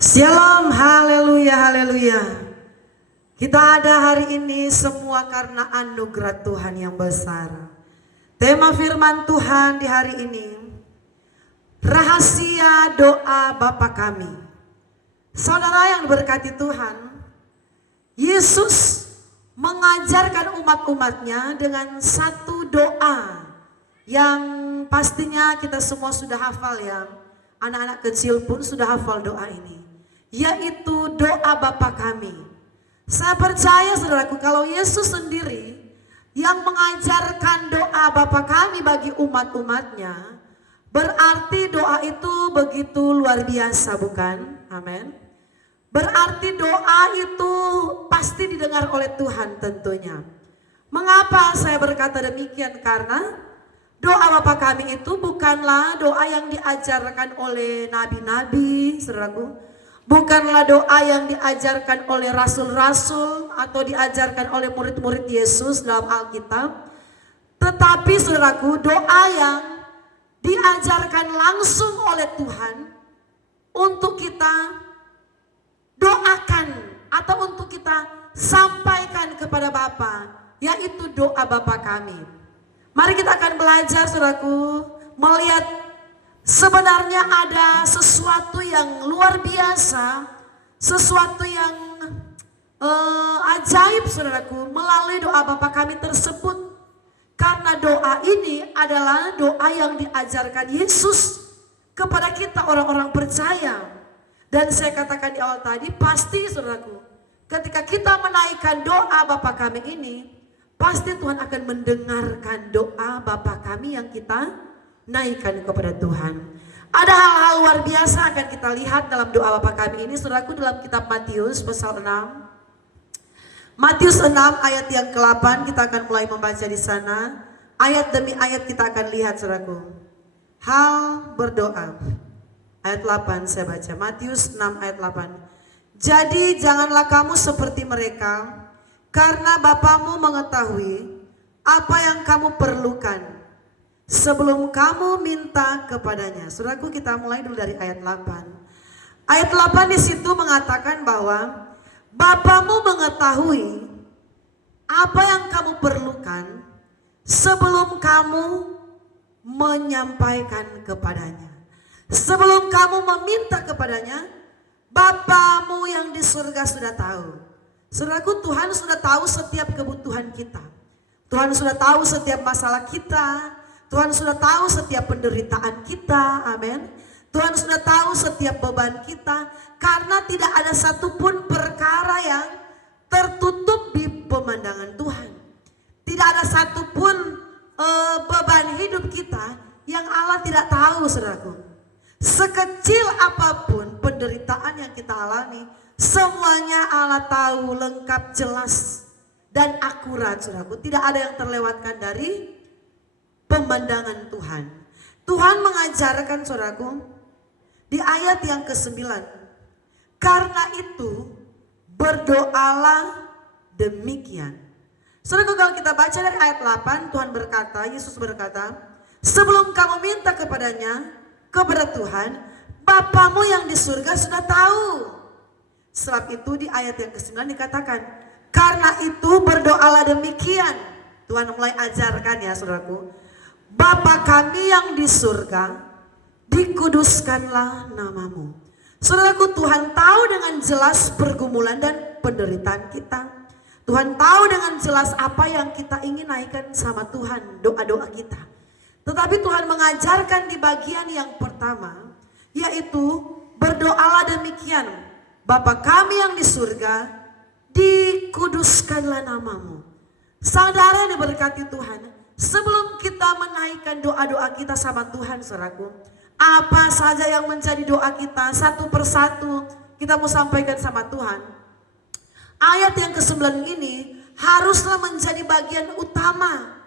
Shalom, haleluya, haleluya. Kita ada hari ini semua karena anugerah Tuhan yang besar. Tema firman Tuhan di hari ini, rahasia doa Bapa kami. Saudara yang diberkati Tuhan, Yesus mengajarkan umat-umatnya dengan satu doa yang pastinya kita semua sudah hafal ya. Anak-anak kecil pun sudah hafal doa ini, yaitu doa Bapa kami. Saya percaya saudaraku, kalau Yesus sendiri yang mengajarkan doa Bapa kami bagi umat-umatnya, berarti doa itu begitu luar biasa, bukan? Amin. Berarti doa itu pasti didengar oleh Tuhan tentunya. Mengapa saya berkata demikian? Karena doa Bapa kami itu bukanlah doa yang diajarkan oleh nabi-nabi, saudaraku. Bukanlah doa yang diajarkan oleh rasul-rasul atau diajarkan oleh murid-murid Yesus dalam Alkitab. Tetapi saudaraku, doa yang diajarkan langsung oleh Tuhan untuk kita doakan atau untuk kita sampaikan kepada Bapa, yaitu doa Bapa kami. Mari kita akan belajar saudaraku, melihat sebenarnya ada sesuatu yang luar biasa, sesuatu yang ajaib saudaraku melalui doa Bapa kami tersebut. Karena doa ini adalah doa yang diajarkan Yesus kepada kita orang-orang percaya. Dan saya katakan di awal tadi, pasti saudaraku, ketika kita menaikkan doa Bapa kami ini, pasti Tuhan akan mendengarkan doa Bapa kami yang kita naikkan kepada Tuhan. Ada hal-hal luar biasa akan kita lihat dalam doa Bapa kami ini, saudaraku, dalam kitab Matius pasal 6. Matius 6 ayat yang ke-8 kita akan mulai membaca di sana. Ayat demi ayat kita akan lihat saudaraku. Hal berdoa. Ayat 8 saya baca. Matius 6 ayat 8. Jadi janganlah kamu seperti mereka, karena Bapamu mengetahui apa yang kamu perlukan sebelum kamu minta kepadanya. Saudaraku, kita mulai dulu dari ayat 8. Ayat 8 di situ mengatakan bahwa Bapamu mengetahui apa yang kamu perlukan sebelum kamu menyampaikan kepadanya. Sebelum kamu meminta kepadanya, Bapamu yang di surga sudah tahu. Saudaraku, Tuhan sudah tahu setiap kebutuhan kita. Tuhan sudah tahu setiap masalah kita. Tuhan sudah tahu setiap penderitaan kita. Amin. Tuhan sudah tahu setiap beban kita. Karena tidak ada satupun perkara yang tertutup di pemandangan Tuhan. Tidak ada satupun beban hidup kita yang Allah tidak tahu, saudaraku. Sekecil apapun penderitaan yang kita alami, semuanya Allah tahu lengkap, jelas, dan akurat, saudaraku. Tidak ada yang terlewatkan dari pemandangan Tuhan. Tuhan mengajarkan, saudaraku, di ayat yang ke-9. Karena itu berdoalah demikian. Saudaraku, kalau kita baca dari ayat 8, Tuhan berkata, Yesus berkata, sebelum kamu minta kepadanya, kepada Tuhan, Bapamu yang di surga sudah tahu. Sebab itu di ayat yang ke-9 dikatakan, karena itu berdoalah demikian. Tuhan mulai ajarkan ya saudaraku. Bapa kami yang di surga, dikuduskanlah namamu. Saudaraku, Tuhan tahu dengan jelas pergumulan dan penderitaan kita. Tuhan tahu dengan jelas apa yang kita ingin naikkan sama Tuhan, doa-doa kita. Tetapi Tuhan mengajarkan di bagian yang pertama, yaitu berdoalah demikian. Bapa kami yang di surga, dikuduskanlah namamu. Saudara yang diberkati Tuhan, sebelum kita menaikkan doa-doa kita sama Tuhan, saudaraku, apa saja yang menjadi doa kita satu persatu kita mau sampaikan sama Tuhan. Ayat yang ke-9 ini haruslah menjadi bagian utama,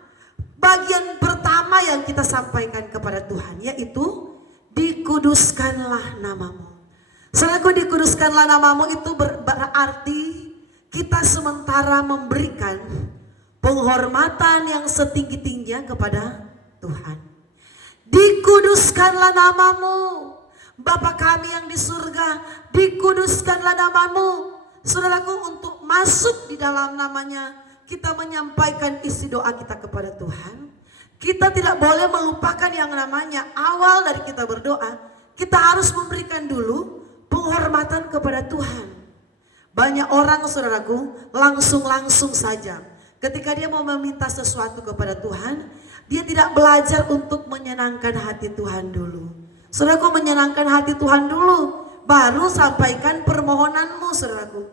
bagian pertama yang kita sampaikan kepada Tuhan, yaitu dikuduskanlah namamu. Saudaraku, dikuduskanlah namamu itu berarti kita sementara memberikan penghormatan yang setinggi-tingginya kepada Tuhan. Dikuduskanlah namamu. Bapa kami yang di surga, dikuduskanlah namamu. Saudaraku, untuk masuk di dalam namanya, kita menyampaikan isi doa kita kepada Tuhan. Kita tidak boleh melupakan yang namanya awal dari kita berdoa. Kita harus memberikan dulu penghormatan kepada Tuhan. Banyak orang, saudaraku, langsung saja. Ketika dia mau meminta sesuatu kepada Tuhan, dia tidak belajar untuk menyenangkan hati Tuhan dulu. Saudaraku, menyenangkan hati Tuhan dulu, baru sampaikan permohonanmu, saudaraku.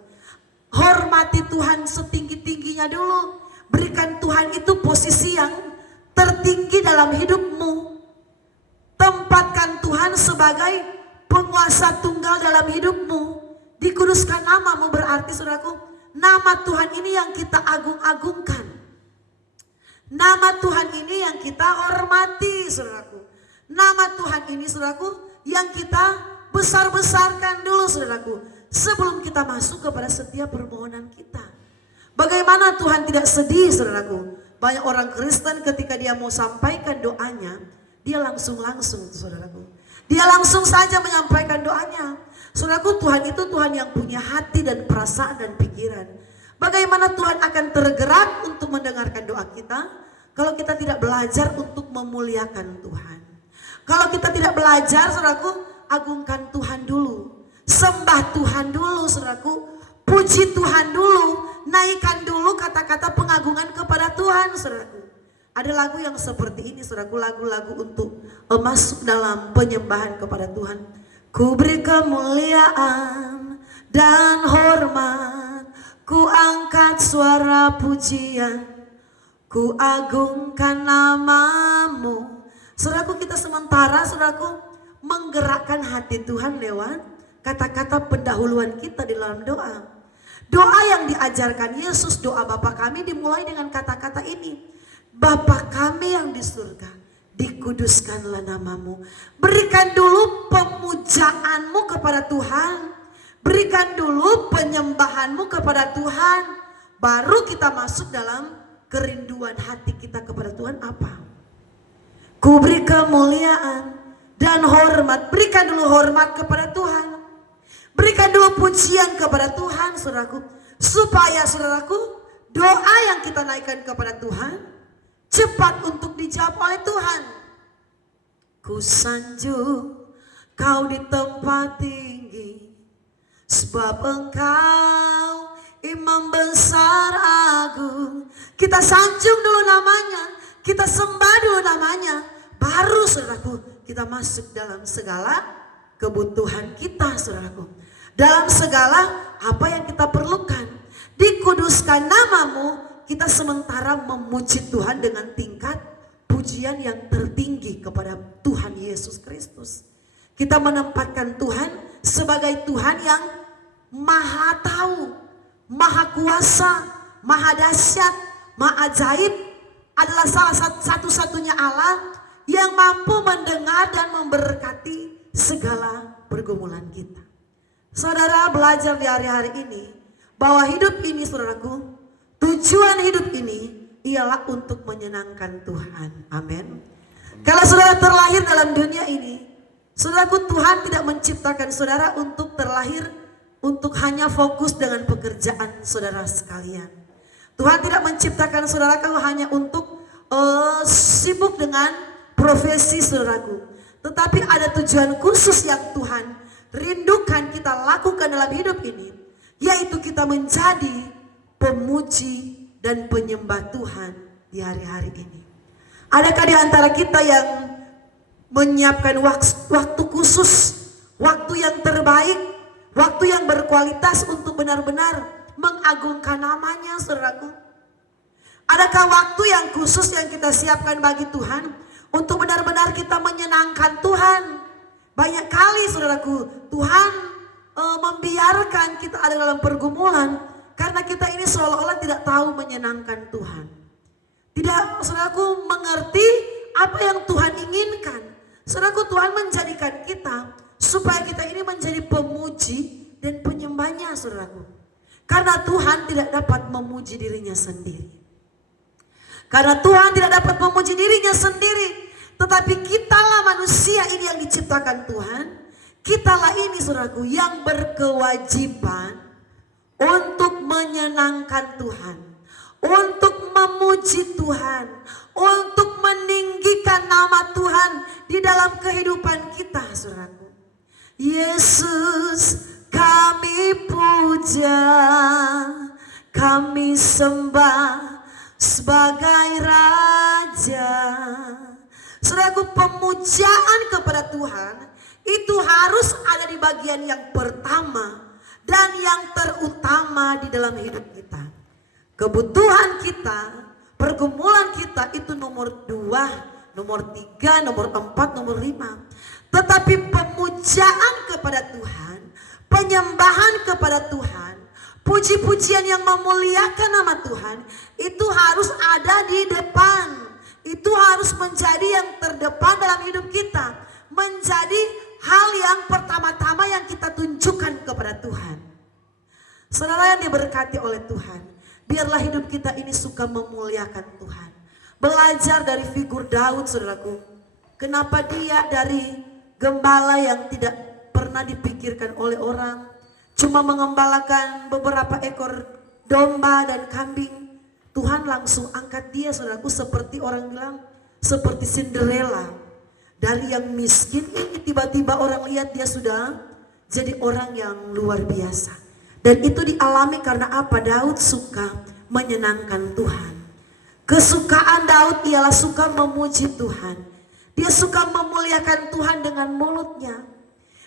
Hormati Tuhan setinggi-tingginya dulu. Berikan Tuhan itu posisi yang tertinggi dalam hidupmu. Tempatkan Tuhan sebagai penguasa tunggal dalam hidupmu. Dikuduskan namamu berarti, saudaraku, nama Tuhan ini yang kita agung-agungkan. Nama Tuhan ini yang kita hormati, saudaraku. Nama Tuhan ini, saudaraku, yang kita besar-besarkan dulu, saudaraku, sebelum kita masuk kepada setiap permohonan kita. Bagaimana Tuhan tidak sedih, saudaraku? Banyak orang Kristen ketika dia mau sampaikan doanya, dia langsung, saudaraku. Dia langsung saja menyampaikan doanya. Saudaraku, Tuhan itu Tuhan yang punya hati dan perasaan dan pikiran. Bagaimana Tuhan akan tergerak untuk mendengarkan doa kita kalau kita tidak belajar untuk memuliakan Tuhan? Kalau kita tidak belajar, saudaraku, agungkan Tuhan dulu. Sembah Tuhan dulu, saudaraku. Puji Tuhan dulu. Naikkan dulu kata-kata pengagungan kepada Tuhan, saudaraku. Ada lagu yang seperti ini, saudaraku, lagu-lagu untuk masuk dalam penyembahan kepada Tuhan. Ku beri kemuliaan dan hormat, ku angkat suara pujian, ku agungkan namamu. Saudaraku, kita sementara, saudaraku, menggerakkan hati Tuhan lewat kata-kata pendahuluan kita di dalam doa. Doa yang diajarkan Yesus, doa Bapa kami, dimulai dengan kata-kata ini. Bapa kami yang di surga, dikuduskanlah namamu. Berikan dulu pemujaanmu kepada Tuhan. Berikan dulu penyembahanmu kepada Tuhan. Baru kita masuk dalam kerinduan hati kita kepada Tuhan apa? Ku beri kemuliaan dan hormat. Berikan dulu hormat kepada Tuhan. Berikan dulu pujian kepada Tuhan, saudaraku. Supaya, saudaraku, doa yang kita naikkan kepada Tuhan cepat untuk dijawab oleh Tuhan. Ku sanjung kau di tempat tinggi, sebab engkau imam besar agung. Kita sanjung dulu namanya, kita sembah dulu namanya. Baru, saudaraku, kita masuk dalam segala kebutuhan kita, saudaraku. Dalam segala apa yang kita perlukan. Dikuduskan namamu, kita sementara memuji Tuhan dengan tingkat pujian yang tertinggi kepada Tuhan Yesus Kristus. Kita menempatkan Tuhan sebagai Tuhan yang maha tahu, maha kuasa, maha dahsyat, maha ajaib. Adalah salah satu-satunya Allah yang mampu mendengar dan memberkati segala pergumulan kita. Saudara, belajar di hari-hari ini bahwa hidup ini, saudaraku, tujuan hidup ini ialah untuk menyenangkan Tuhan. Amin. Kalau saudara terlahir dalam dunia ini, saudaraku, Tuhan tidak menciptakan saudara untuk terlahir untuk hanya fokus dengan pekerjaan saudara sekalian. Tuhan tidak menciptakan saudara kau hanya untuk sibuk dengan profesi, saudaraku. Tetapi ada tujuan khusus yang Tuhan rindukan kita lakukan dalam hidup ini, yaitu kita menjadi pemuji dan penyembah Tuhan di hari-hari ini. Adakah di antara kita yang menyiapkan waktu khusus, waktu yang terbaik, waktu yang berkualitas untuk benar-benar mengagungkan namanya, saudaraku? Adakah waktu yang khusus yang kita siapkan bagi Tuhan untuk benar-benar kita menyenangkan Tuhan? Banyak kali, saudaraku, Tuhan membiarkan kita ada dalam pergumulan karena kita ini seolah-olah tidak tahu menyenangkan Tuhan. Tidak, saudaraku, mengerti apa yang Tuhan inginkan. Saudaraku, Tuhan menjadikan kita supaya kita ini menjadi pemuji dan penyembahnya, saudaraku. Karena Tuhan tidak dapat memuji dirinya sendiri. Karena Tuhan tidak dapat memuji dirinya sendiri. Tetapi kitalah manusia ini yang diciptakan Tuhan. Kitalah ini saudaraku yang berkewajiban untuk menyenangkan Tuhan, untuk memuji Tuhan, untuk meninggikan nama Tuhan di dalam kehidupan kita saudaraku. Yesus kami puja, kami sembah sebagai Raja. Saudaraku, pemujaan kepada Tuhan itu harus ada di bagian yang pertama dan yang terutama di dalam hidup kita. Kebutuhan kita, pergumulan kita itu nomor 2, nomor 3, nomor 4, nomor 5. Tetapi pemujaan kepada Tuhan, penyembahan kepada Tuhan, puji-pujian yang memuliakan nama Tuhan itu harus ada di depan. Itu harus menjadi yang terdepan dalam hidup kita, menjadi hal yang pertama-tama yang kita tunjukkan kepada Tuhan. Saudara yang diberkati oleh Tuhan, biarlah hidup kita ini suka memuliakan Tuhan. Belajar dari figur Daud saudaraku. Kenapa dia dari gembala yang tidak pernah dipikirkan oleh orang, cuma mengembalakan beberapa ekor domba dan kambing, Tuhan langsung angkat dia saudaraku, seperti orang bilang seperti Cinderella. Dari yang miskin ini tiba-tiba orang lihat dia sudah jadi orang yang luar biasa. Dan itu dialami karena apa? Daud suka menyenangkan Tuhan. Kesukaan Daud ialah suka memuji Tuhan. Dia suka memuliakan Tuhan dengan mulutnya.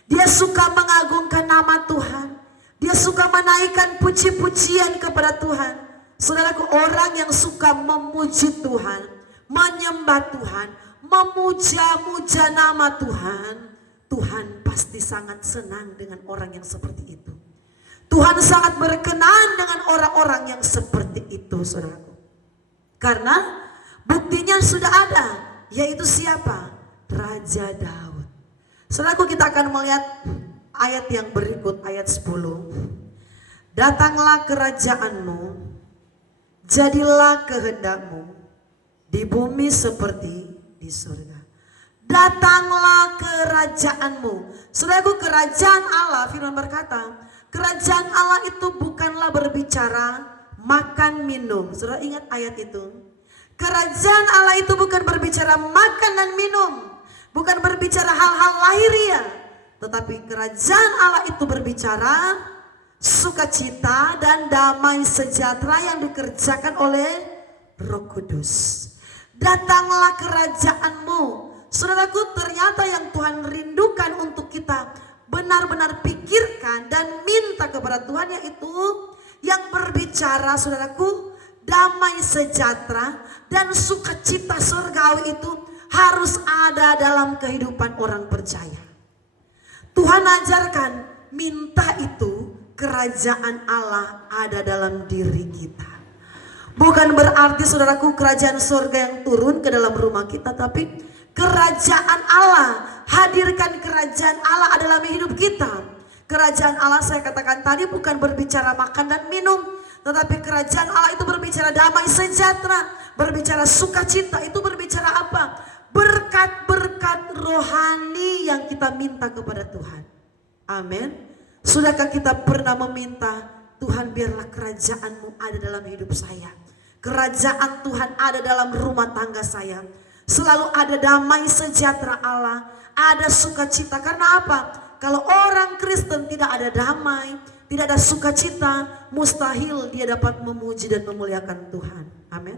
Dia suka mengagungkan nama Tuhan. Dia suka menaikkan puji-pujian kepada Tuhan. Saudaraku, orang yang suka memuji Tuhan, menyembah Tuhan, memuja-muja nama Tuhan, Tuhan pasti sangat senang dengan orang yang seperti itu. Tuhan sangat berkenan dengan orang-orang yang seperti itu saudaraku. Karena buktinya sudah ada, yaitu siapa? Raja Daud. Saudaraku, kita akan melihat ayat yang berikut, ayat 10. Datanglah kerajaanmu, jadilah kehendakmu di bumi seperti di surga. Datanglah kerajaanmu. Saudaraku, kerajaan Allah, firman berkata, kerajaan Allah itu bukanlah berbicara makan minum. Saudara ingat ayat itu? Kerajaan Allah itu bukan berbicara makan dan minum, bukan berbicara hal-hal lahiriah, tetapi kerajaan Allah itu berbicara sukacita dan damai sejahtera yang dikerjakan oleh Roh Kudus. Datanglah kerajaanmu. Saudaraku, ternyata yang Tuhan rindukan untuk kita benar-benar pikirkan dan minta kepada Tuhan, yaitu yang berbicara saudaraku damai sejahtera dan sukacita surgawi itu harus ada dalam kehidupan orang percaya. Tuhan ajarkan minta itu kerajaan Allah ada dalam diri kita. Bukan berarti saudaraku kerajaan surga yang turun ke dalam rumah kita, tapi kerajaan Allah, hadirkan kerajaan Allah dalam hidup kita. Kerajaan Allah saya katakan tadi bukan berbicara makan dan minum, tetapi kerajaan Allah itu berbicara damai sejahtera, berbicara sukacita, itu berbicara apa? Berkat-berkat rohani yang kita minta kepada Tuhan. Amin. Sudahkah kita pernah meminta, Tuhan biarlah kerajaanmu ada dalam hidup saya. Kerajaan Tuhan ada dalam rumah tangga saya. Selalu ada damai sejahtera Allah, ada sukacita. Karena apa? Kalau orang Kristen tidak ada damai, tidak ada sukacita, mustahil dia dapat memuji dan memuliakan Tuhan. Amin.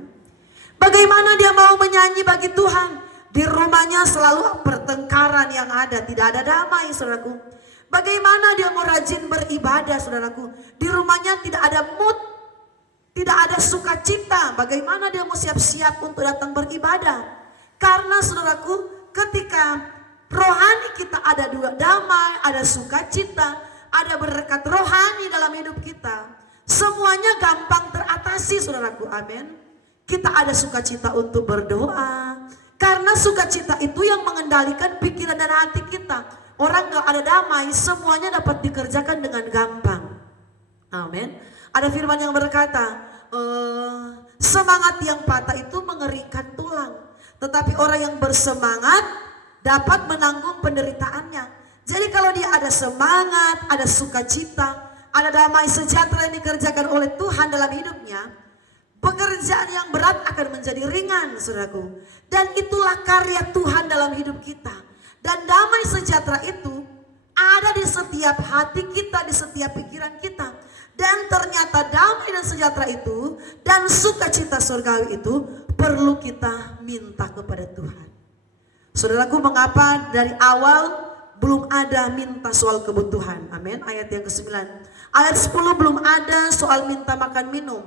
Bagaimana dia mau menyanyi bagi Tuhan? Di rumahnya selalu pertengkaran yang ada, tidak ada damai saudaraku. Bagaimana dia mau rajin beribadah saudaraku? Di rumahnya tidak ada mood, tidak ada sukacita. Bagaimana dia mau siap-siap untuk datang beribadah? Karena saudaraku, ketika rohani kita ada dua, damai, ada sukacita, ada berkat rohani dalam hidup kita, semuanya gampang teratasi saudaraku. Amin. Kita ada sukacita untuk berdoa, karena sukacita itu yang mengendalikan pikiran dan hati kita. Orang gak ada damai, semuanya dapat dikerjakan dengan gampang. Amin. Ada firman yang berkata, semangat yang patah itu mengerikan tulang, tetapi orang yang bersemangat dapat menanggung penderitaannya. Jadi kalau dia ada semangat, ada sukacita, ada damai sejahtera yang dikerjakan oleh Tuhan dalam hidupnya, pekerjaan yang berat akan menjadi ringan, saudaraku. Dan itulah karya Tuhan dalam hidup kita. Dan damai sejahtera itu ada di setiap hati kita, di setiap pikiran kita. Dan ternyata damai dan sejahtera itu dan sukacita surgawi itu perlu kita minta kepada Tuhan. Saudaraku, mengapa dari awal belum ada minta soal kebutuhan? Amin. Ayat yang ke-9. Ayat 10 belum ada soal minta makan minum.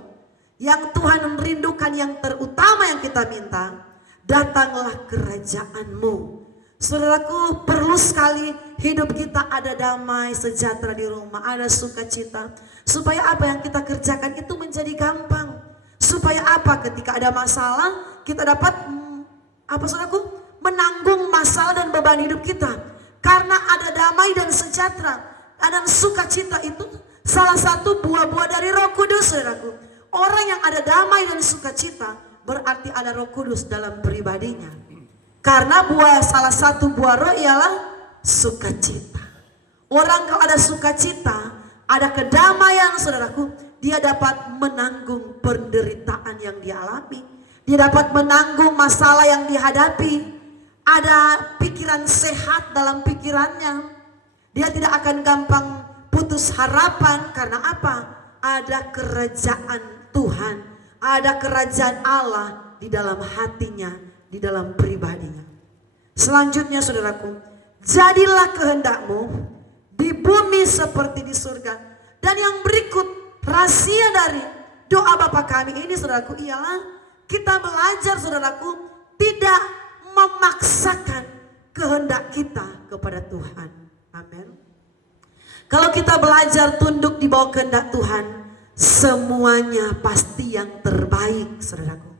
Yang Tuhan merindukan yang terutama yang kita minta, datanglah kerajaanmu. Saudaraku, perlu sekali hidup kita ada damai sejahtera di rumah, ada sukacita. Supaya apa yang kita kerjakan itu menjadi gampang. Supaya apa ketika ada masalah kita dapat saudaraku, menanggung masalah dan beban hidup kita. Karena ada damai dan sejahtera dan sukacita itu salah satu buah-buah dari Roh Kudus, saudaraku. Orang yang ada damai dan sukacita berarti ada Roh Kudus dalam pribadinya. Karena salah satu buah roh ialah sukacita. Orang kalau ada sukacita, ada kedamaian, saudaraku, dia dapat menanggung penderitaan yang dia alami. Dia dapat menanggung masalah yang dihadapi. Ada pikiran sehat dalam pikirannya. Dia tidak akan gampang putus harapan. Karena apa? Ada kerajaan Tuhan, ada kerajaan Allah di dalam hatinya, di dalam pribadinya. Selanjutnya, saudaraku, jadilah kehendakmu di bumi seperti di surga. Dan yang berikut, rahasia dari doa Bapa kami ini, saudaraku, ialah kita belajar, saudaraku, tidak memaksakan kehendak kita kepada Tuhan. Amin. Kalau kita belajar tunduk di bawah kehendak Tuhan, semuanya pasti yang terbaik, saudaraku.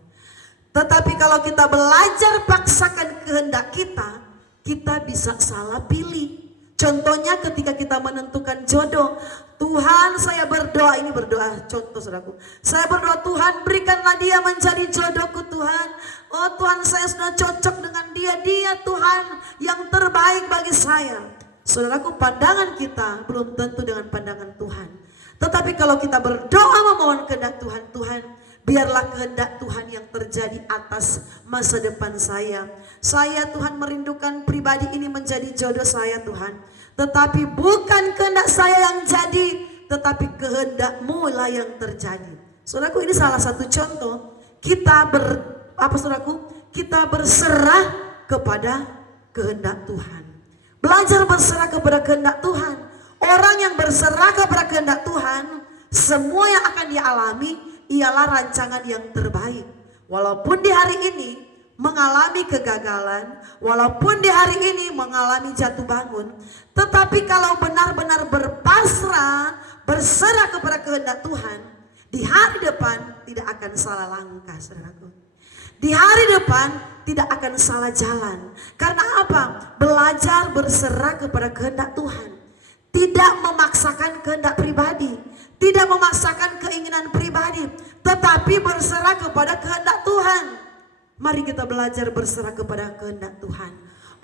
Tetapi kalau kita belajar paksakan kehendak kita, kita bisa salah pilih. Contohnya ketika kita menentukan jodoh. Tuhan, saya berdoa, ini berdoa contoh, saudaraku. Saya berdoa, Tuhan berikanlah dia menjadi jodohku, Tuhan. Oh Tuhan, saya sudah cocok dengan dia. Dia Tuhan yang terbaik bagi saya. Saudaraku, pandangan kita belum tentu dengan pandangan Tuhan. Tetapi kalau kita berdoa memohon kehendak Tuhan, Tuhan biarlah kehendak Tuhan yang terjadi atas masa depan saya. Saya Tuhan merindukan pribadi ini menjadi jodoh saya, Tuhan. Tetapi bukan kehendak saya yang jadi, tetapi kehendak-Mu lah yang terjadi. Saudaraku, ini salah satu contoh kita kita berserah kepada kehendak Tuhan. Belajar berserah kepada kehendak Tuhan. Orang yang berserah kepada kehendak Tuhan, semua yang akan dia alami ialah rancangan yang terbaik. Walaupun di hari ini mengalami kegagalan, walaupun di hari ini mengalami jatuh bangun, tetapi kalau benar-benar berpasrah, berserah kepada kehendak Tuhan, di hari depan tidak akan salah langkah, saudaraku. Di hari depan tidak akan salah jalan. Karena apa? Belajar berserah kepada kehendak Tuhan. Tidak memaksakan kehendak pribadi, tidak memaksakan keinginan pribadi, tetapi berserah kepada kehendak Tuhan. Mari kita belajar berserah kepada kehendak Tuhan.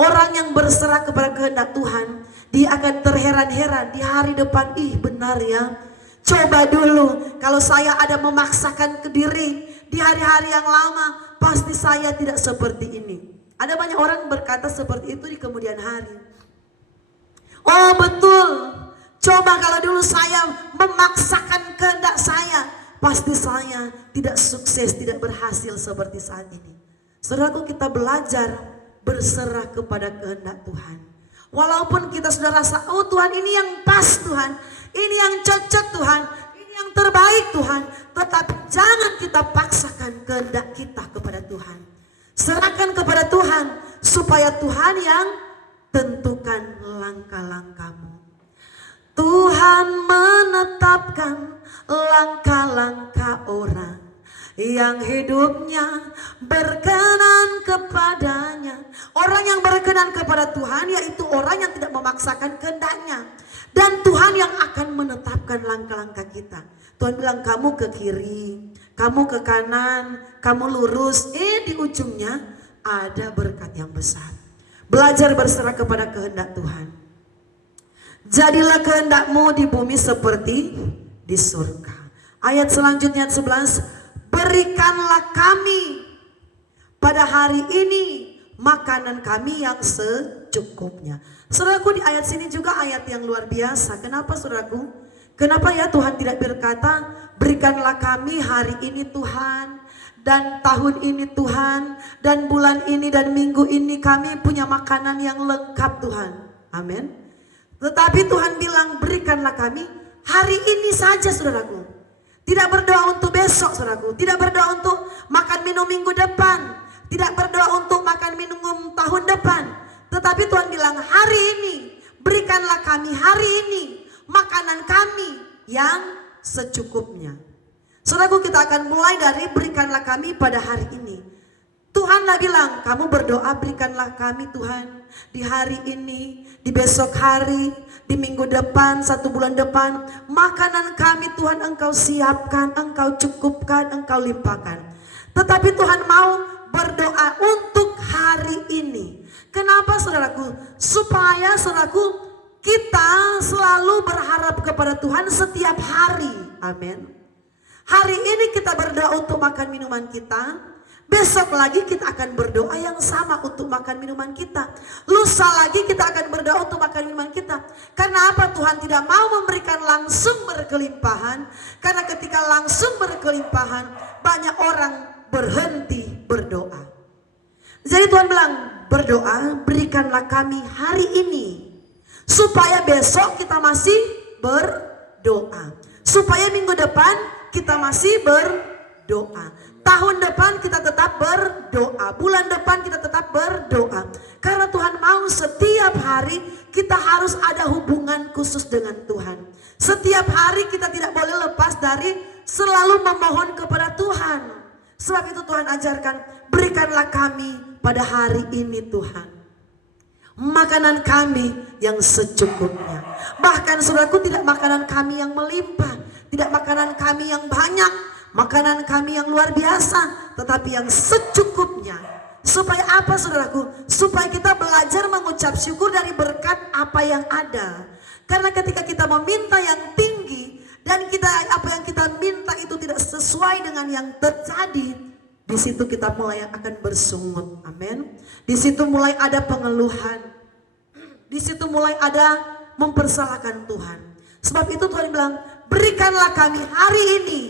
Orang yang berserah kepada kehendak Tuhan, dia akan terheran-heran di hari depan. Ih, benar ya. Coba dulu kalau saya ada memaksakan ke diri di hari-hari yang lama, pasti saya tidak seperti ini. Ada banyak orang berkata seperti itu di kemudian hari. Oh betul, coba kalau dulu saya memaksakan kehendak saya, pasti saya tidak sukses, tidak berhasil seperti saat ini. Saudaraku, kita belajar berserah kepada kehendak Tuhan. Walaupun kita sudah rasa, oh Tuhan ini yang pas Tuhan, ini yang cocok Tuhan, ini yang terbaik Tuhan. Tetapi jangan kita paksakan kehendak kita kepada Tuhan. Serahkan kepada Tuhan supaya Tuhan yang tentukan langkah-langkahmu. Tuhan menetapkan langkah-langkah orang yang hidupnya berkenan kepadanya. Orang yang berkenan kepada Tuhan yaitu orang yang tidak memaksakan kehendaknya. Dan Tuhan yang akan menetapkan langkah-langkah kita. Tuhan bilang kamu ke kiri, kamu ke kanan, kamu lurus. Di ujungnya ada berkat yang besar. Belajar berserah kepada kehendak Tuhan. Jadilah kehendakmu di bumi seperti di surga. Ayat selanjutnya 11, berikanlah kami pada hari ini makanan kami yang secukupnya. Saudaraku, di ayat sini juga ayat yang luar biasa. Kenapa saudaraku? Kenapa ya Tuhan tidak berkata, berikanlah kami hari ini Tuhan, dan tahun ini Tuhan, dan bulan ini dan minggu ini kami punya makanan yang lengkap Tuhan. Amin. Tetapi Tuhan bilang, berikanlah kami hari ini saja saudaraku. Tidak berdoa untuk besok saudaraku. Tidak berdoa untuk makan minum minggu depan. Tidak berdoa untuk makan minum tahun depan. Tetapi Tuhan bilang, hari ini berikanlah kami hari ini makanan kami yang secukupnya. Saudaraku, kita akan mulai dari berikanlah kami pada hari ini. Tuhanlah bilang, kamu berdoa berikanlah kami Tuhan di hari ini, di besok hari, di minggu depan, 1 bulan depan. Makanan kami Tuhan Engkau siapkan, Engkau cukupkan, Engkau limpahkan. Tetapi Tuhan mau berdoa untuk hari ini. Kenapa saudaraku? Supaya saudaraku kita selalu berharap kepada Tuhan setiap hari. Amin. Hari ini kita berdoa untuk makan minuman kita. Besok lagi kita akan berdoa yang sama untuk makan minuman kita. Lusa lagi kita akan berdoa untuk makan minuman kita. Karena apa? Tuhan tidak mau memberikan langsung berkelimpahan. Karena ketika langsung berkelimpahan, banyak orang berhenti berdoa. Jadi Tuhan bilang, berdoa berikanlah kami hari ini. Supaya besok kita masih berdoa. Supaya minggu depan kita masih berdoa. Tahun depan kita tetap berdoa. Bulan depan kita tetap berdoa. Karena Tuhan mau setiap hari kita harus ada hubungan khusus dengan Tuhan. Setiap hari kita tidak boleh lepas dari selalu memohon kepada Tuhan. Sebab itu Tuhan ajarkan, berikanlah kami pada hari ini Tuhan makanan kami yang secukupnya. Bahkan saudaraku, tidak makanan kami yang melimpah, tidak makanan kami yang banyak, makanan kami yang luar biasa, tetapi yang secukupnya. Supaya apa saudaraku? Supaya kita belajar mengucap syukur dari berkat apa yang ada. Karena ketika kita meminta yang tinggi dan apa yang kita minta itu tidak sesuai dengan yang terjadi, di situ kita mulai akan bersungut. Amin. Di situ mulai ada pengeluhan. Di situ mulai ada mempersalahkan Tuhan. Sebab itu Tuhan bilang, berikanlah kami hari ini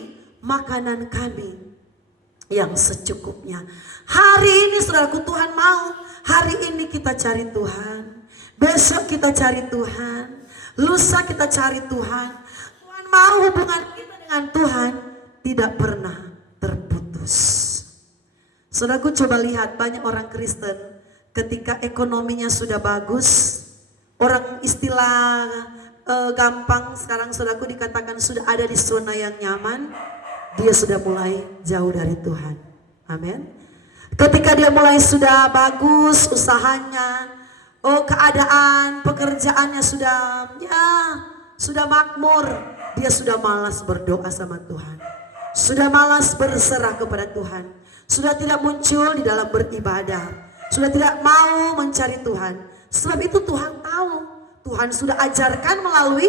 makanan kami yang secukupnya. Hari ini saudaraku, Tuhan mau hari ini kita cari Tuhan. Besok kita cari Tuhan. Lusa kita cari Tuhan. Tuhan mau hubungan kita dengan Tuhan tidak pernah terputus. Saudaraku, coba lihat banyak orang Kristen ketika ekonominya sudah bagus, orang istilah gampang sekarang saudaraku dikatakan sudah ada di zona yang nyaman, dia sudah mulai jauh dari Tuhan. Amin. Ketika dia mulai sudah bagus usahanya, keadaan pekerjaannya sudah makmur, dia sudah malas berdoa sama Tuhan, sudah malas berserah kepada Tuhan. Sudah tidak muncul di dalam beribadah. Sudah tidak mau mencari Tuhan. Sebab itu Tuhan tahu. Tuhan sudah ajarkan melalui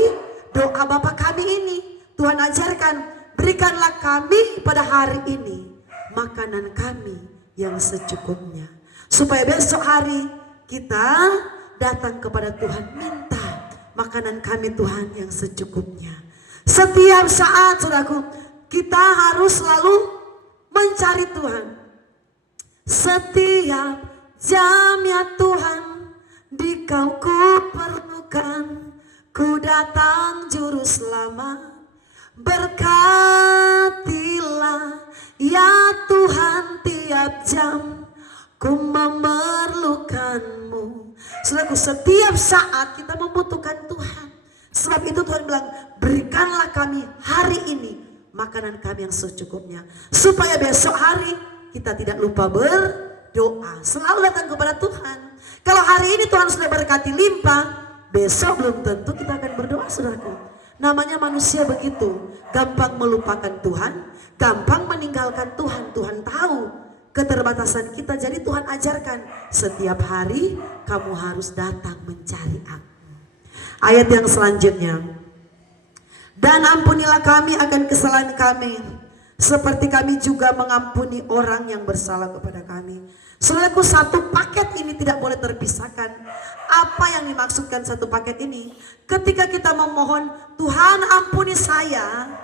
doa Bapa kami ini. Tuhan ajarkan, berikanlah kami pada hari ini makanan kami yang secukupnya. Supaya besok hari kita datang kepada Tuhan, minta makanan kami Tuhan yang secukupnya. Setiap saat saudaraku, kita harus selalu mencari Tuhan. Setiap jam ya Tuhan, di Kau ku perlukan, ku datang juru selamat. Berkatilah ya Tuhan tiap jam, ku memerlukan-Mu. Saudaraku, setiap saat kita membutuhkan Tuhan. Sebab itu Tuhan bilang, berikanlah kami hari ini makanan kami yang secukupnya. Supaya besok hari kita tidak lupa berdoa. Selalu datang kepada Tuhan. Kalau hari ini Tuhan sudah berkati limpah, besok belum tentu kita akan berdoa saudaraku. Namanya manusia begitu. Gampang melupakan Tuhan, gampang meninggalkan Tuhan. Tuhan tahu keterbatasan kita. Jadi Tuhan ajarkan, setiap hari kamu harus datang mencari aku. Ayat yang selanjutnya. Dan ampunilah kami akan kesalahan kami, seperti kami juga mengampuni orang yang bersalah kepada kami. Saudaraku, satu paket ini tidak boleh terpisahkan. Apa yang dimaksudkan satu paket ini? Ketika kita memohon, Tuhan ampuni saya,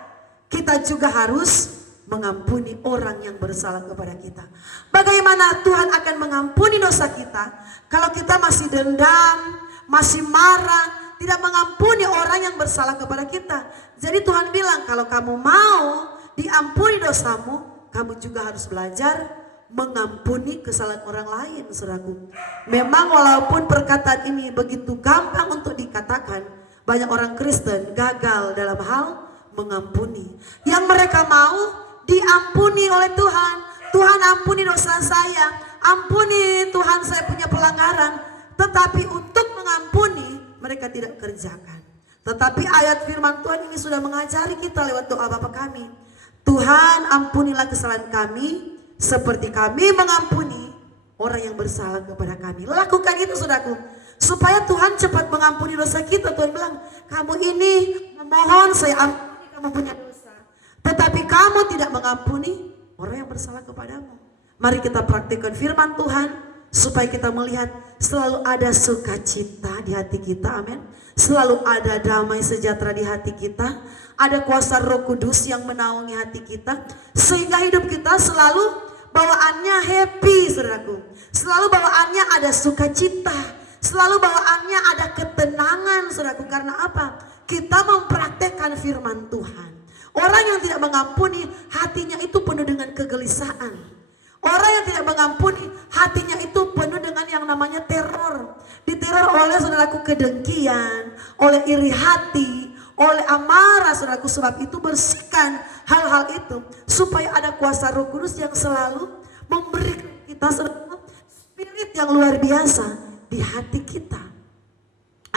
kita juga harus mengampuni orang yang bersalah kepada kita. Bagaimana Tuhan akan mengampuni dosa kita kalau kita masih dendam, masih marah, tidak mengampuni orang yang bersalah kepada kita? Jadi Tuhan bilang, kalau kamu mau diampuni dosamu, kamu juga harus belajar mengampuni kesalahan orang lain, saudaraku. Memang walaupun perkataan ini begitu gampang untuk dikatakan, banyak orang Kristen gagal dalam hal mengampuni. Yang mereka mau diampuni oleh Tuhan. Tuhan ampuni dosa saya, ampuni Tuhan saya punya pelanggaran. Tetapi untuk mengampuni mereka tidak kerjakan. Tetapi ayat firman Tuhan ini sudah mengajari kita lewat doa Bapa kami. Tuhan ampunilah kesalahan kami seperti kami mengampuni orang yang bersalah kepada kami. Lakukan itu saudaraku, supaya Tuhan cepat mengampuni dosa kita. Tuhan bilang, kamu ini memohon saya ampuni, kamu punya dosa, tetapi kamu tidak mengampuni orang yang bersalah kepadamu. Mari kita praktikkan firman Tuhan supaya kita melihat selalu ada sukacita di hati kita, amin. Selalu ada damai sejahtera di hati kita, ada kuasa Roh Kudus yang menaungi hati kita, sehingga hidup kita selalu bawaannya happy, saudaraku. Selalu bawaannya ada sukacita, selalu bawaannya ada ketenangan, saudaraku. Karena apa? Kita mempraktekkan firman Tuhan. Orang yang tidak mengampuni, hatinya itu penuh dengan kegelisahan. Orang yang tidak mengampuni, hatinya itu penuh dengan yang namanya teror. Diteror oleh, saudaraku, kedengkian, oleh iri hati, oleh amarah, saudaraku. Sebab itu bersihkan hal-hal itu supaya ada kuasa Roh Kudus yang selalu memberikan kita, saudaraku, spirit yang luar biasa di hati kita.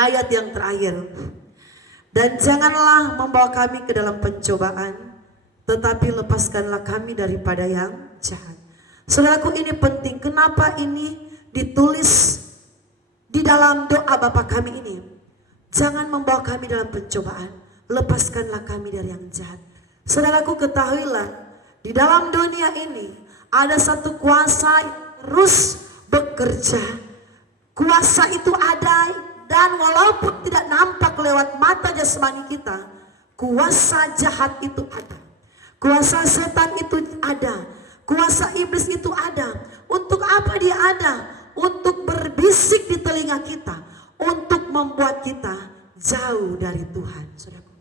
Ayat yang terakhir. Dan janganlah membawa kami ke dalam pencobaan, tetapi lepaskanlah kami daripada yang jahat. Saudaraku, ini penting. Kenapa ini ditulis di dalam doa Bapa kami ini? Jangan membawa kami dalam pencobaan, lepaskanlah kami dari yang jahat. Saudaraku, ketahuilah, di dalam dunia ini ada satu kuasa yang terus bekerja. Kuasa itu ada, dan walaupun tidak nampak lewat mata jasmani kita, kuasa jahat itu ada. Kuasa setan itu ada. Kuasa iblis itu ada. Untuk apa dia ada? Untuk berbisik di telinga kita, untuk membuat kita jauh dari Tuhan, saudaraku.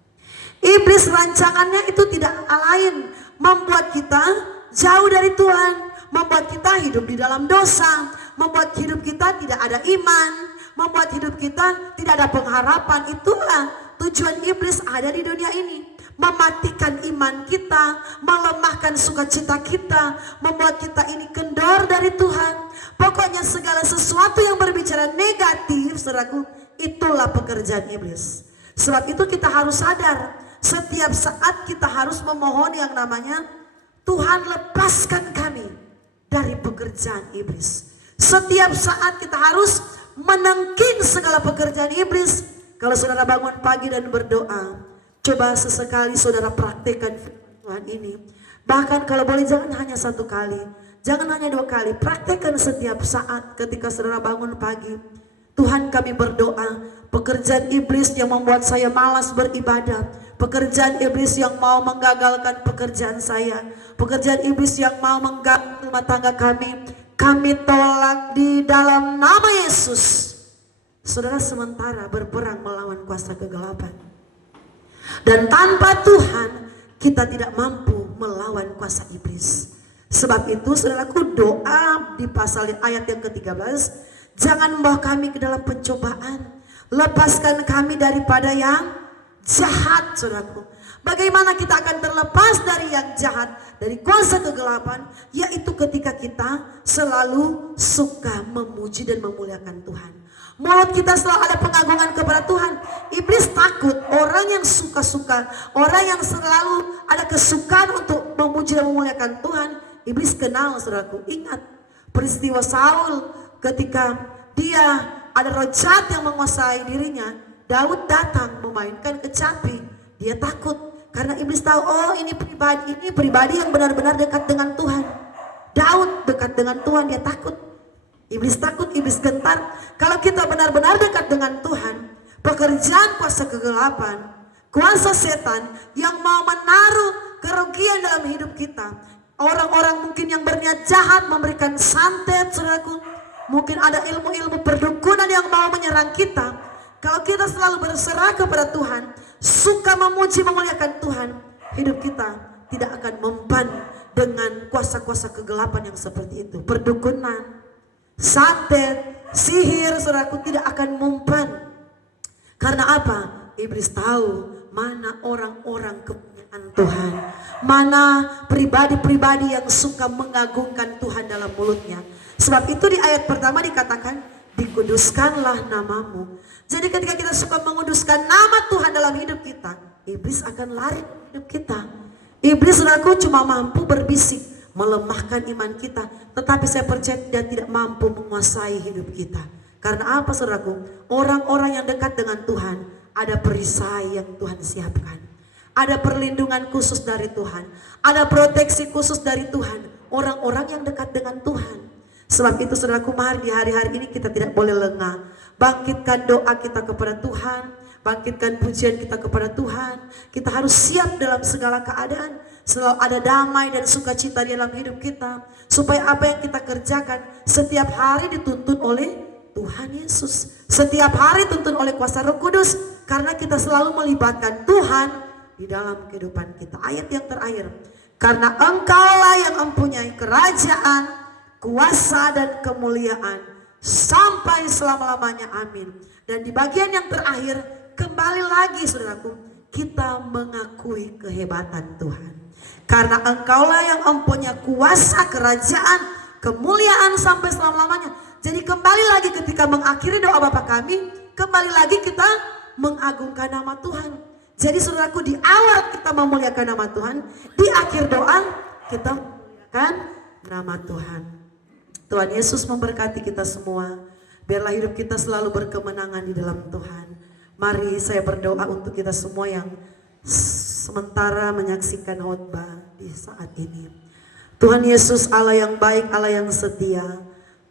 Iblis rancangannya itu tidak lain, membuat kita jauh dari Tuhan, membuat kita hidup di dalam dosa, membuat hidup kita tidak ada iman, membuat hidup kita tidak ada pengharapan. Itulah tujuan iblis ada di dunia ini. Mematikan iman kita, melemahkan sukacita kita, membuat kita ini kendor dari Tuhan. Pokoknya segala sesuatu yang berbicara negatif, saudaraku, itulah pekerjaan iblis. Sebab itu kita harus sadar, setiap saat kita harus memohon yang namanya, Tuhan lepaskan kami dari pekerjaan iblis. Setiap saat kita harus menengking segala pekerjaan iblis. Kalau saudara bangun pagi dan berdoa, coba sesekali saudara praktekkan Tuhan ini. Bahkan kalau boleh jangan hanya satu kali, jangan hanya dua kali, praktekkan setiap saat ketika saudara bangun pagi. Tuhan, kami berdoa, pekerjaan iblis yang membuat saya malas beribadah, pekerjaan iblis yang mau menggagalkan pekerjaan saya, pekerjaan iblis yang mau mengganggu rumah tangga kami tolak di dalam nama Yesus. Saudara sementara berperang melawan kuasa kegelapan. Dan tanpa Tuhan kita tidak mampu melawan kuasa iblis. Sebab itu saudaraku, doa di pasal ayat yang ke-13, jangan membawa kami ke dalam pencobaan, lepaskan kami daripada yang jahat, saudaraku. Bagaimana kita akan terlepas dari yang jahat, dari kuasa kegelapan? Yaitu ketika kita selalu suka memuji dan memuliakan Tuhan. Mulut kita selalu ada pengagungan kepada Tuhan. Iblis takut orang yang suka-suka, orang yang selalu ada kesukaan untuk memuji dan memuliakan Tuhan. Iblis kenal, saudaraku. Ingat peristiwa Saul ketika dia ada roh jahat yang menguasai dirinya. Daud datang memainkan kecapi, dia takut karena iblis tahu, oh ini pribadi yang benar-benar dekat dengan Tuhan. Daud dekat dengan Tuhan, dia takut. Iblis takut, iblis gentar. Kalau kita benar-benar dekat dengan Tuhan, pekerjaan kuasa kegelapan, kuasa setan yang mau menaruh kerugian dalam hidup kita, orang-orang mungkin yang berniat jahat memberikan santet, saudaraku, mungkin ada ilmu-ilmu perdukunan yang mau menyerang kita. Kalau kita selalu berserah kepada Tuhan, suka memuji memuliakan Tuhan, hidup kita tidak akan memban dengan kuasa-kuasa kegelapan yang seperti itu. Perdukunan, santet, sihir, saudaraku, tidak akan memban. Karena apa? Iblis tahu mana orang-orang kepunyaan Tuhan, mana pribadi-pribadi yang suka mengagungkan Tuhan dalam mulutnya. Sebab itu di ayat pertama dikatakan, dikuduskanlah namamu. Jadi ketika kita suka menguduskan nama Tuhan dalam hidup kita, iblis akan lari dari hidup kita. Iblis, saudaraku, cuma mampu berbisik, melemahkan iman kita, tetapi saya percaya dia tidak mampu menguasai hidup kita. Karena apa, saudaraku? Orang-orang yang dekat dengan Tuhan, ada perisai yang Tuhan siapkan, ada perlindungan khusus dari Tuhan, ada proteksi khusus dari Tuhan. Orang-orang yang dekat dengan Tuhan. Sebab itu, saudaraku, mari di hari-hari ini kita tidak boleh lengah. Bangkitkan doa kita kepada Tuhan, bangkitkan pujian kita kepada Tuhan. Kita harus siap dalam segala keadaan. Selalu ada damai dan sukacita di dalam hidup kita, supaya apa yang kita kerjakan setiap hari dituntun oleh Tuhan Yesus, setiap hari tuntun oleh kuasa Roh Kudus, karena kita selalu melibatkan Tuhan di dalam kehidupan kita. Ayat yang terakhir, karena Engkaulah yang mempunyai kerajaan, kuasa dan kemuliaan sampai selama-lamanya, amin. Dan di bagian yang terakhir, kembali lagi, saudaraku, kita mengakui kehebatan Tuhan. Karena Engkaulah yang mempunyai kuasa, kerajaan, kemuliaan sampai selama-lamanya. Jadi kembali lagi ketika mengakhiri doa Bapa kami, kembali lagi kita mengagungkan nama Tuhan. Jadi saudaraku, di awal kita memuliakan nama Tuhan, di akhir doa kita memuliakan nama Tuhan. Tuhan Yesus memberkati kita semua. Biarlah hidup kita selalu berkemenangan di dalam Tuhan. Mari saya berdoa untuk kita semua yang sementara menyaksikan khotbah di saat ini. Tuhan Yesus, Allah yang baik, Allah yang setia,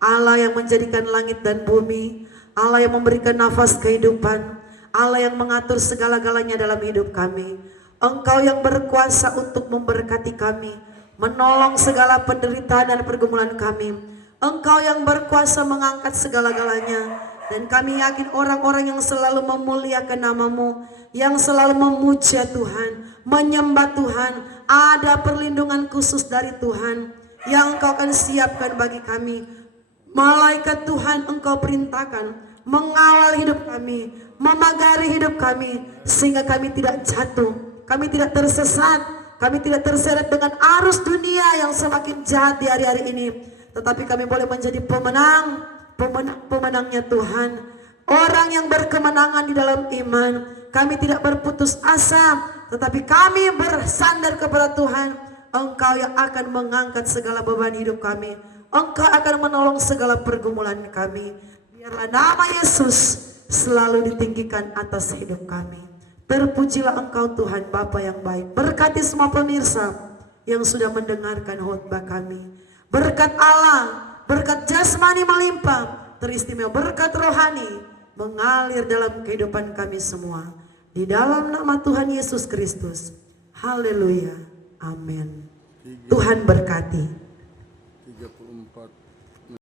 Allah yang menjadikan langit dan bumi, Allah yang memberikan nafas kehidupan, Allah yang mengatur segala-galanya dalam hidup kami. Engkau yang berkuasa untuk memberkati kami, menolong segala penderitaan dan pergumulan kami. Engkau yang berkuasa mengangkat segala-galanya. Dan kami yakin orang-orang yang selalu memuliakan nama-Mu, yang selalu memuja Tuhan, menyembah Tuhan, ada perlindungan khusus dari Tuhan yang Engkau akan siapkan bagi kami. Malaikat Tuhan Engkau perintahkan mengawal hidup kami, memagari hidup kami, sehingga kami tidak jatuh, kami tidak tersesat, kami tidak terseret dengan arus dunia yang semakin jahat di hari-hari ini. Tetapi kami boleh menjadi pemenangnya Tuhan. Orang yang berkemenangan di dalam iman. Kami tidak berputus asa, tetapi kami bersandar kepada Tuhan. Engkau yang akan mengangkat segala beban hidup kami. Engkau akan menolong segala pergumulan kami. Biarlah nama Yesus selalu ditinggikan atas hidup kami. Terpujilah Engkau Tuhan Bapa yang baik. Berkati semua pemirsa yang sudah mendengarkan khotbah kami. Berkat Allah, berkat jasmani melimpah, teristimewa berkat rohani mengalir dalam kehidupan kami semua. Di dalam nama Tuhan Yesus Kristus. Haleluya. Amin. Tuhan berkati. 34